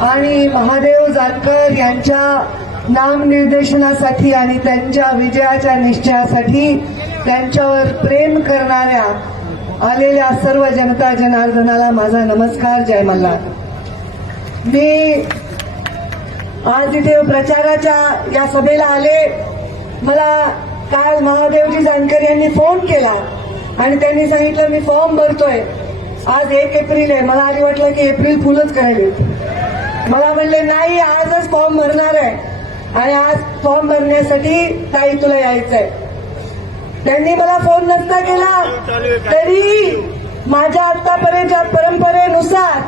आणि महादेव जानकर यांच्या नामनिर्देशनासाठी आणि त्यांच्या विजयाच्या निश्चयासाठी त्यांच्यावर प्रेम करणाऱ्या आलेल्या सर्व जनता जनार्दनाला माझा नमस्कार जय मल्हार. मी आज इथे प्रचाराच्या या सभेला आले. मला काल महादेवजी जानकर यांनी फोन केला आणि त्यांनी सांगितलं मी फॉर्म भरतोय. आज एक एप्रिल आहे. मला आधी वाटलं की एप्रिल फुलच करायले मला म्हणले नाही आजच फॉर्म भरणार आहे. आणि आज फॉर्म भरण्यासाठी ताई तुला यायचंय. त्यांनी मला फोन नसता केला. तरी माझ्या आतापर्यंतच्या परंपरेनुसार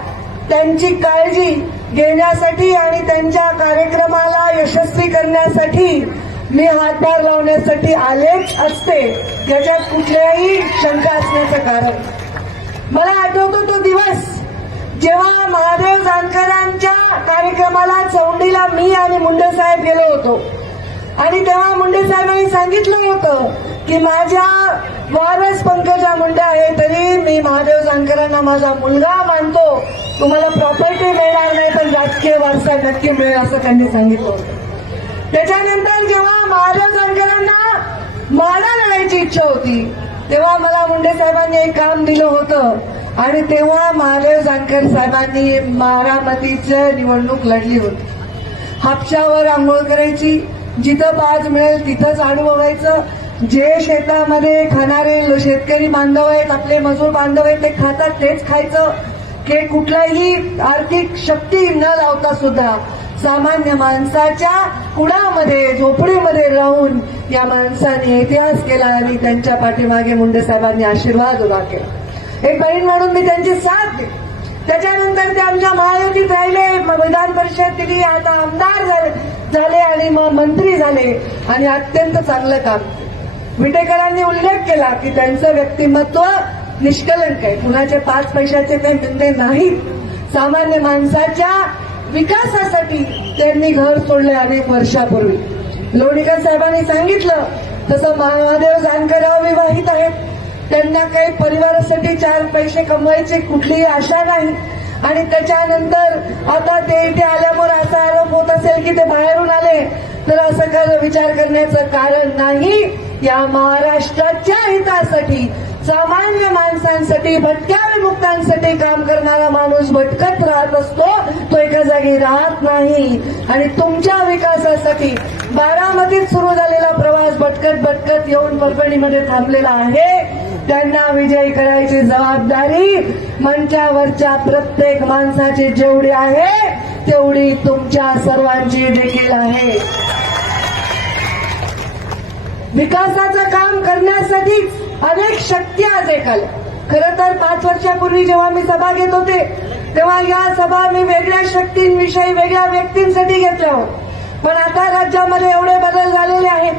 त्यांची काळजी घेण्यासाठी आणि त्यांच्या कार्यक्रमाला यशस्वी करण्यासाठी मी हातभार लावण्यासाठी आलेच असते. याच्यात कुठल्याही शंका असण्याचं कारण. मला आठवतो तो दिवस. जेव्हा महादेव जानकरांच्या कार्यक्रमाला चौंडीला मी आणि मुंडे साहेब गेलो होतो. आणि तेव्हा मुंडे साहेबांनी सांगितलं होतं की माझ्या वारस पंकजा मुंडे आहे तरी मी महादेव जानकरांना माझा मुलगा मानतो. तुम्हाला प्रॉपर्टी मिळणार नाही पण राजकीय वारसा नक्की मिळेल असं त्यांनी सांगितलं होतं. त्याच्यानंतर जेव्हा महादेव जानकरांना माडा लढायची इच्छा होती तेव्हा मला मुंडे साहेबांनी एक काम दिलं होतं. आणि तेव्हा महादेव जानकर साहेबांनी बारामतीचं निवडणूक लढली होती. हापशावर आंघोळ करायची जिथं बाज मिळेल तिथंच अनुभवायचं जे शेतामध्ये खाणारे शेतकरी बांधव आहेत आपले मजूर बांधव आहेत ते खातात तेच खायचं. की कुठलाही आर्थिक शक्ती न लावता सुद्धा सामान्य माणसाच्या कुणामध्ये झोपडीमध्ये राहून या माणसाने इतिहास केला आणि त्यांच्या पाठीमागे मुंडे साहेबांनी आशीर्वाद उभा केला. एक बहीण म्हणून मी त्यांची साथ दिली. त्याच्यानंतर ते आमच्या महायुतीत राहिले विधान परिषद दिली आता आमदार झाले झाले आणि मग मंत्री झाले. आणि अत्यंत चांगलं काम. विटेकरांनी उल्लेख केला की त्यांचं व्यक्तिमत्व निष्कलंक आहे. कुणाचे पाच पैशाचे ते धंदे नाहीत. सामान्य माणसाच्या विकासासाठी त्यांनी घर सोडले अनेक वर्षापूर्वी. लोणीकर साहेबांनी सांगितलं तसं महादेव जानकरराव विवाहित आहेत. त्यांना काही परिवारासाठी चार पैसे कमवायची कुठलीही आशा नाही. आणि त्याच्यानंतर आता ते इथे आल्यामुळे असा आरोप होत असेल की ते बाहेरून आले तर असं कर विचार करण्याचं कारण नाही. या महाराष्ट्राच्या हितासाठी सामान्य माणसांसाठी भटक्या विमुक्तांसाठी काम करणारा माणूस भटकत राहत असतो तो एका जागी राहत नाही. आणि तुमच्या विकासासाठी बारामतीत सुरू झालेला प्रवास भटकत भटकत येऊन परभणीमध्ये थांबलेला आहे. त्यांना विजयी करायची जबाबदारी मंचावरच्या प्रत्येक माणसाची जेवढी आहे तेवढी तुमच्या सर्वांची देखील आहे. विकासाचं काम करण्यासाठी अनेक शक्ती आज एकल. खरं तर पाच वर्षापूर्वी जेव्हा मी सभा घेत होते तेव्हा या सभा मी वेगळ्या शक्तींविषयी वेगळ्या व्यक्तींसाठी घेतल्या होत्या पण आता राज्यामध्ये एवढे बदल झालेले आहेत.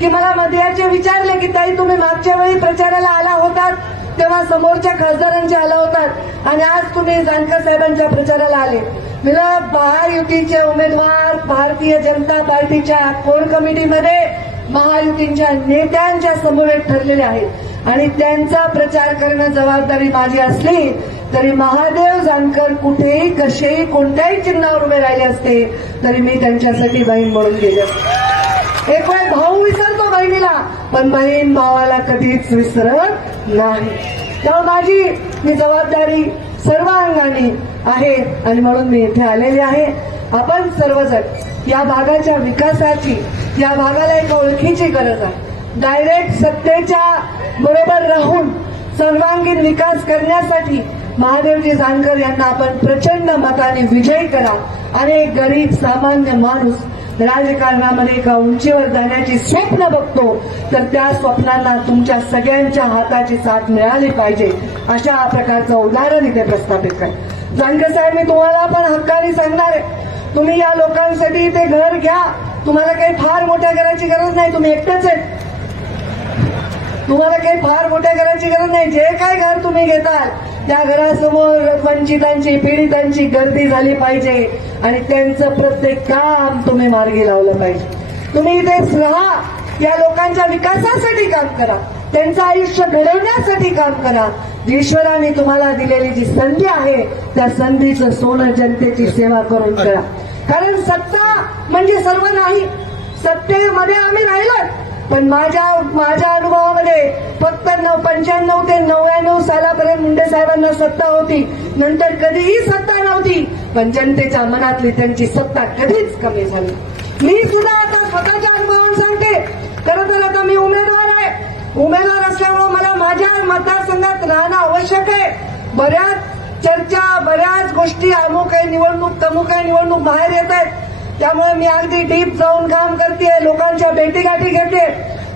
की मला मध्याचे विचारले की ताई तुम्ही मागच्या वेळी प्रचाराला आला होतात तेव्हा समोरच्या खासदारांच्या आला होतात आणि आज तुम्ही जानकर साहेबांच्या प्रचाराला आले मला महायुतीचे उमेदवार भारतीय जनता पार्टीच्या कोर कमिटीमध्ये महायुतींच्या नेत्यांच्या समवेत ठरलेले आहेत आणि त्यांचा प्रचार करणं जबाबदारी माझी असली तरी महादेव जानकर कुठेही कसेही कोणत्याही चिन्हावर उभे राहिले असते तरी मी त्यांच्यासाठी बहीण म्हणून गेले असते. एक वेळ भाऊ विसरतो बहिणीला? पण बहीण भावाला कधीच विसरत नाही. तेव्हा माझी मी जबाबदारी सर्व अंगाने आहे आणि म्हणून मी इथे आलेले आहे. आपण सर्वजण या भागाच्या विकासाची या भागाला एक ओळखीची गरज आहे. डायरेक्ट सत्तेच्या बरोबर राहून सर्वांगीण विकास करण्यासाठी महादेवजी जानकर यांना आपण प्रचंड मताने विजयी करा. आणि गरीब सामान्य माणूस राजकारणामध्ये एका उंचीवर जाण्याची स्वप्न बघतो तर त्या स्वप्नांना तुमच्या सगळ्यांच्या हाताची साथ मिळाली पाहिजे अशा प्रकारचं उदाहरण इथे प्रस्थापित करा. जानकर साहेब मी तुम्हाला पण हक्काने सांगणार आहे. तुम्ही या लोकांसाठी ते घर घ्या. तुम्हाला काही फार मोठ्या घराची गरज नाही तुम्ही एकटेच आहेत. तुम्हाला काही फार मोठ्या घराची गरज नाही. जे काय घर तुम्ही घेताल त्या घरासमोर वंचितांची पीडितांची गर्दी झाली पाहिजे आणि त्यांचं प्रत्येक काम तुम्ही मार्गी लावलं पाहिजे. तुम्ही इथेच राहा या लोकांच्या विकासासाठी काम करा त्यांचं आयुष्य घडवण्यासाठी काम करा. ईश्वराने तुम्हाला दिलेली जी संधी आहे त्या संधीचं सोनं जनतेची सेवा करून करा. कारण सत्ता म्हणजे सर्व नाही सत्तेमध्ये आम्ही राहिलो पण माझ्या माझ्या अनुभवामध्ये फक्त पंच्याण्णव ते नव्याण्णव सालापर्यंत मुंडे साहेबांना सत्ता होती. नंतर कधीही सत्ता नव्हती. पण जनतेच्या मनातली त्यांची सत्ता कधीच कमी झाली. मी सुद्धा आता स्वतःच्या अनुभवावर सांगते. खरं तर आता मी उमेदवार आहे. उमेदवार असल्यामुळे मला माझ्या मतदारसंघात राहणं आवश्यक आहे. बऱ्याच चर्चा बऱ्याच गोष्टी अमुक आहे निवडणूक तमुक आहे निवडणूक बाहेर येत आहेत. त्यामुळे मी अगदी डीप जाऊन काम करते लोकांच्या भेटीगाठी घेते.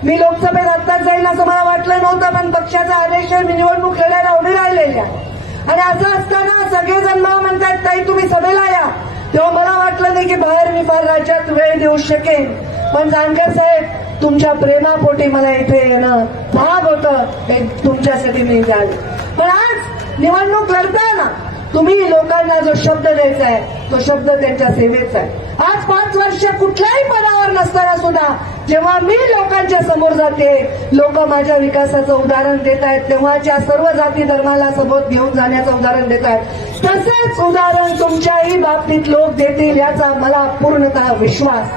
मी लोकसभेत आत्ताच जाईल असं मला वाटलं नव्हतं पण पक्षाचा आदेश मी निवडणूक लढायला उभी राहिलेल्या. आहे आणि असं असताना सगळेजण मला म्हणतात ताई तुम्ही सभेला या. तेव्हा मला वाटलं नाही की बाहेर मी फार राज्यात वेळ देऊ शकेन. पण जानकर साहेब तुमच्या प्रेमापोटी मला इथे येणं भाग होतं. हे तुमच्यासाठी मी झालं पण आज निवडणूक लढताना तुम्ही लोकांना जो शब्द द्यायचा आहे तो शब्द त्यांच्या सेवेचा आहे. आज पाच वर्ष कुठल्याही पदावर नसताना सुद्धा जेव्हा मी लोकांच्या समोर जाते लोक माझ्या विकासाचं उदाहरण देत आहेत तेव्हाच्या सर्व जाती धर्माला सोबत घेऊन जाण्याचं उदाहरण देत आहेत तसंच उदाहरण तुमच्याही बाबतीत लोक देतील याचा मला पूर्णतः विश्वास.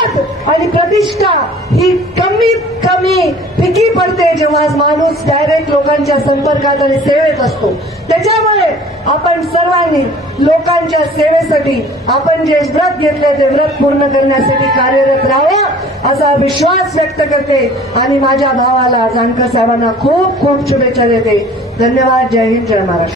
पद आणि प्रतिष्ठा ही कमीत कमी फिकी पडते जेव्हा माणूस डायरेक्ट लोकांच्या संपर्कात आणि सेवेत असतो. त्याच्यामुळे आपण सर्वांनी लोकांच्या सेवेसाठी आपण जे व्रत घेतले ते व्रत पूर्ण करण्यासाठी कार्यरत राहावं असा विश्वास व्यक्त करते आणि माझ्या भावाला जानकर साहेबांना खूप खूप शुभेच्छा देते. धन्यवाद. जय हिंद जय महाराष्ट्र.